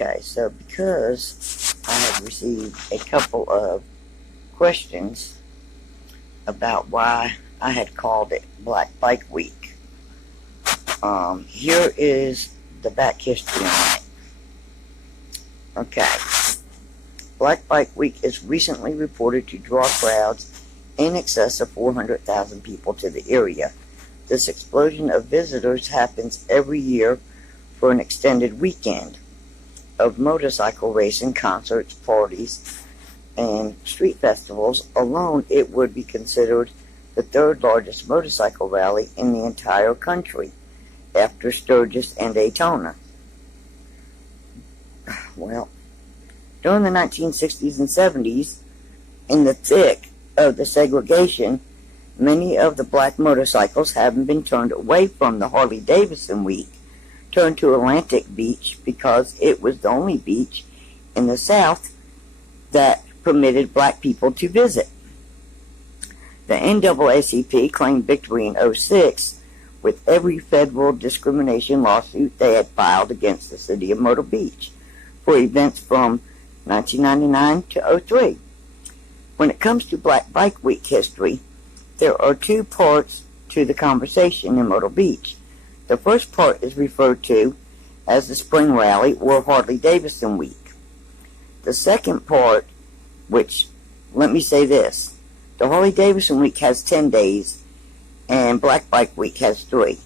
Okay, so because I have received a couple of questions about why I had called it Black Bike Week, here is the back history on it. Okay, Black Bike Week is recently reported to draw crowds in excess of 400,000 people to the area. This explosion of visitors happens every year for an extended weekend of motorcycle racing, concerts, parties, and street festivals. Alone, it would be considered the third largest motorcycle rally in the entire country, after Sturgis and Daytona. Well, during the 1960s and 70s, in the thick of the segregation, many of the black motorcycles, having been turned away from the Harley-Davidson week, turned to Atlantic Beach because it was the only beach in the South that permitted black people to visit. The NAACP claimed victory in 2006 with every federal discrimination lawsuit they had filed against the city of Myrtle Beach for events from 1999 to 2003. When it comes to Black Bike Week history, there are two parts to the conversation in Myrtle Beach. The first part is referred to as the Spring Rally or Harley-Davidson Week. The second part, which, let me say this, the Harley-Davidson Week has 10 days and Black Bike Week has 3.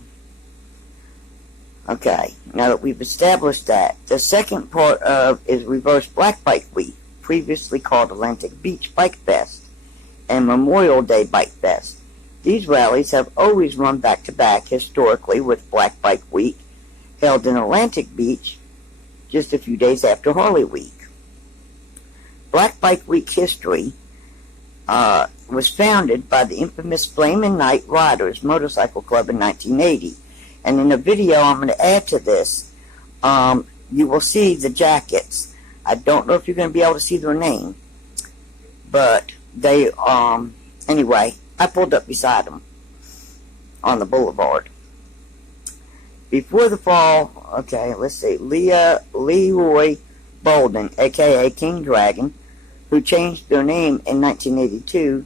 Okay, now that we've established that, the second part of is Reverse Black Bike Week, previously called Atlantic Beach Bike Fest and Memorial Day Bike Fest. These rallies have always run back-to-back historically with Black Bike Week, held in Atlantic Beach just a few days after Harley Week. Black Bike Week history was founded by the infamous Flamin' Night Riders Motorcycle Club in 1980. And in a video I'm going to add to this, you will see the jackets. I don't know if you're going to be able to see their name, but they, anyway, I pulled up beside them on the boulevard. Before the fall, okay, let's see, Leroy Bolden, a.k.a. King Dragon, who changed their name in 1982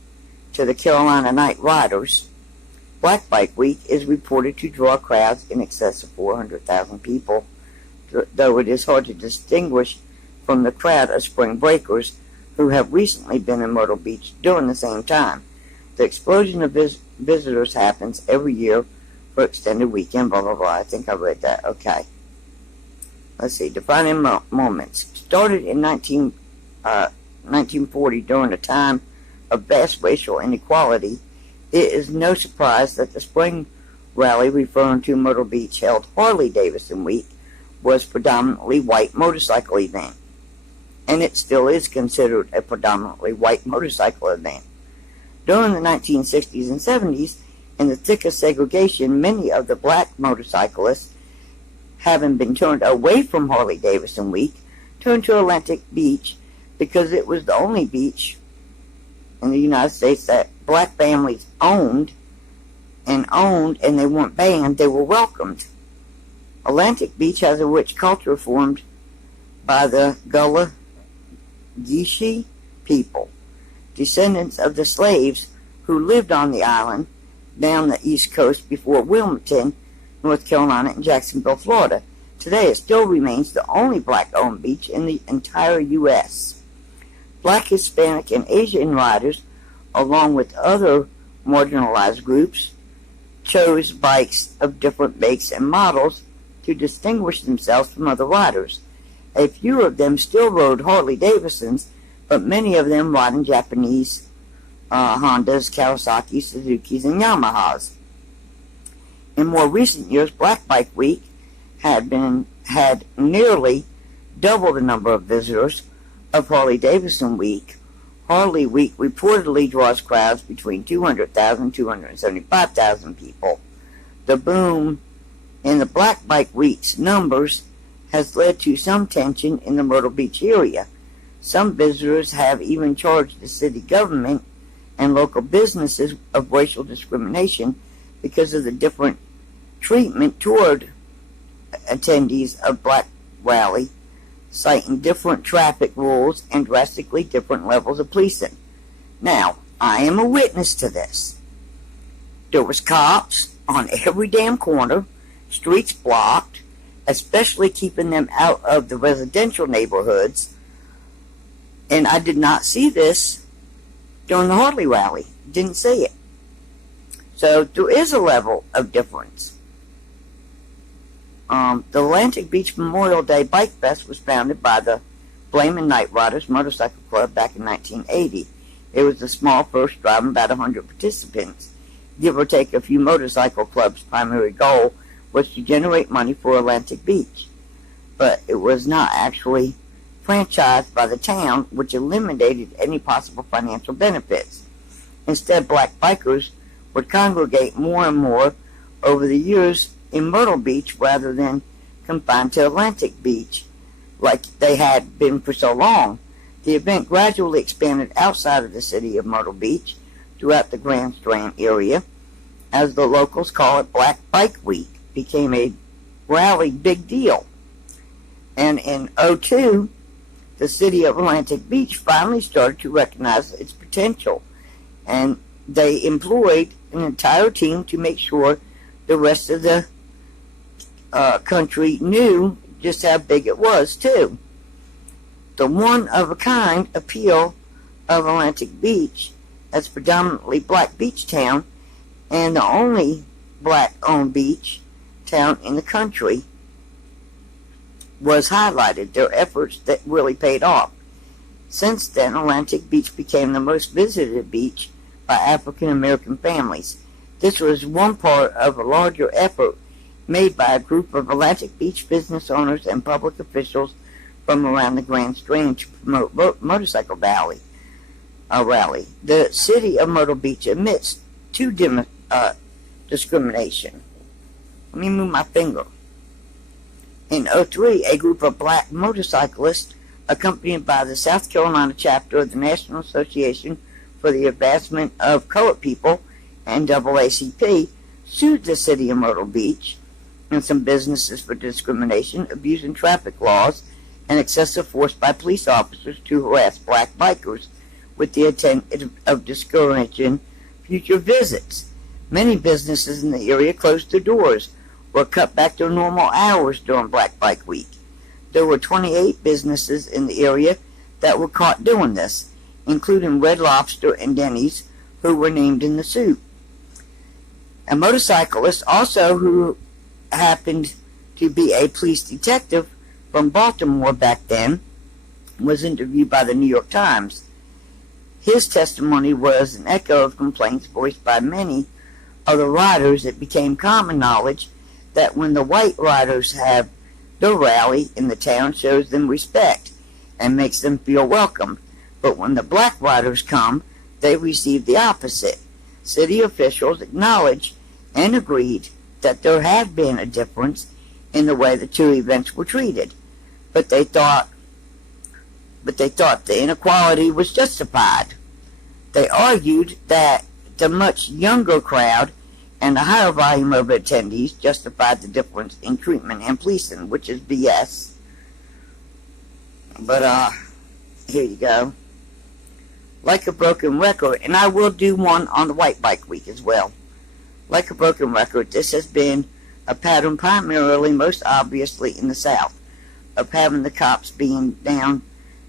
to the Carolina Night Riders, Black Bike Week is reported to draw crowds in excess of 400,000 people, though it is hard to distinguish from the crowd of spring breakers who have recently been in Myrtle Beach during the same time. The explosion of visitors happens every year for extended weekend, blah, blah, blah. I think I read that. Okay. Let's see. Defining moments. Started in 1940 during a time of vast racial inequality, it is no surprise that the spring rally referring to Myrtle Beach held Harley-Davidson Week was predominantly white motorcycle event. And it still is considered a predominantly white motorcycle event. During the 1960s and 70s, in the thick of segregation, many of the black motorcyclists, having been turned away from Harley-Davidson Week, turned to Atlantic Beach because it was the only beach in the United States that black families owned, and they weren't banned, they were welcomed. Atlantic Beach has a rich culture formed by the Gullah Geechee people, descendants of the slaves who lived on the island down the East Coast before Wilmington, North Carolina, and Jacksonville, Florida. Today, it still remains the only black-owned beach in the entire U.S. Black, Hispanic, and Asian riders, along with other marginalized groups, chose bikes of different makes and models to distinguish themselves from other riders. A few of them still rode Harley-Davidsons, but many of them ride in Japanese Hondas, Kawasaki, Suzukis, and Yamahas. In more recent years, Black Bike Week had nearly double the number of visitors of Harley-Davidson Week. Harley Week reportedly draws crowds between 200,000 and 275,000 people. The boom in the Black Bike Week's numbers has led to some tension in the Myrtle Beach area. Some visitors have even charged the city government and local businesses of racial discrimination because of the different treatment toward attendees of Black Rally. citing different traffic rules and drastically different levels of policing. Now, I am a witness to this. There was cops on every damn corner, streets blocked, especially keeping them out of the residential neighborhoods. And I did not see this during the Harley rally. Didn't see it. So there is a level of difference. The Atlantic Beach Memorial Day Bike Fest was founded by the Flamin' Night Riders Motorcycle Club back in 1980. It was a small first driving about 100 participants. Give or take a few motorcycle clubs' primary goal was to generate money for Atlantic Beach. But it was not actually franchised by the town, which eliminated any possible financial benefits. Instead, black bikers would congregate more and more over the years in Myrtle Beach rather than confined to Atlantic Beach like they had been for so long. The event gradually expanded outside of the city of Myrtle Beach throughout the Grand Strand area, as the locals call it. Black Bike Week became a rally big deal. And in 2002, the city of Atlantic Beach finally started to recognize its potential, and they employed an entire team to make sure the rest of the country knew just how big it was, too. The one-of-a-kind appeal of Atlantic Beach as predominantly black beach town and the only black-owned beach town in the country was highlighted. Their efforts that really paid off. Since then, Atlantic Beach became the most visited beach by African American families. This was one part of a larger effort made by a group of Atlantic Beach business owners and public officials from around the Grand Strand to promote motorcycle rally. The city of Myrtle Beach admits to discrimination. Let me move my finger. In 2003, a group of black motorcyclists, accompanied by the South Carolina chapter of the National Association for the Advancement of Colored People, NAACP, sued the city of Myrtle Beach and some businesses for discrimination, abusing traffic laws, and excessive force by police officers to harass black bikers with the intent of discouraging future visits. Many businesses in the area closed their doors or cut back their normal hours during Black Bike Week. There were 28 businesses in the area that were caught doing this, including Red Lobster and Denny's, who were named in the suit. A motorcyclist also, who happened to be a police detective from Baltimore back then, was interviewed by the New York Times. His testimony was an echo of complaints voiced by many other riders. It became common knowledge that when the white riders have their rally in the town, shows them respect and makes them feel welcome. But when the black riders come, they receive the opposite. City officials acknowledged and agreed that there had been a difference in the way the two events were treated, but they thought the inequality was justified. They argued that the much younger crowd and the higher volume of attendees justified the difference in treatment and policing, which is BS. But here you go. Like a broken record, and I will do one on the White Bike Week as well. Like a broken record, this has been a pattern primarily, most obviously in the South, of having the cops being down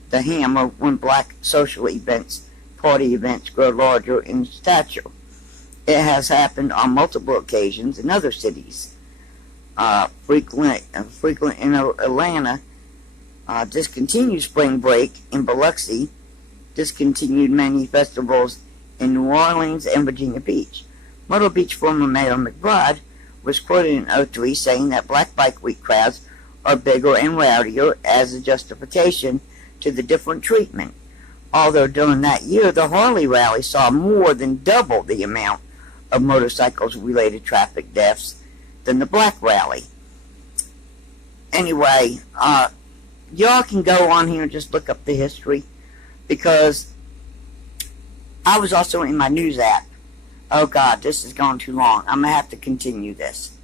the hammer when black social events, party events, grow larger in stature. It has happened on multiple occasions in other cities. Frequent in Atlanta, discontinued spring break in Biloxi, discontinued many festivals in New Orleans and Virginia Beach. Myrtle Beach former Mayor McBride was quoted in 2003 saying that Black Bike Week crowds are bigger and rowdier as a justification to the different treatment. Although during that year, the Harley rally saw more than double the amount of motorcycles-related traffic deaths than the black rally. Anyway, y'all can go on here and just look up the history, because I was also in my news app. Oh God, this has gone too long. I'm going to have to continue this.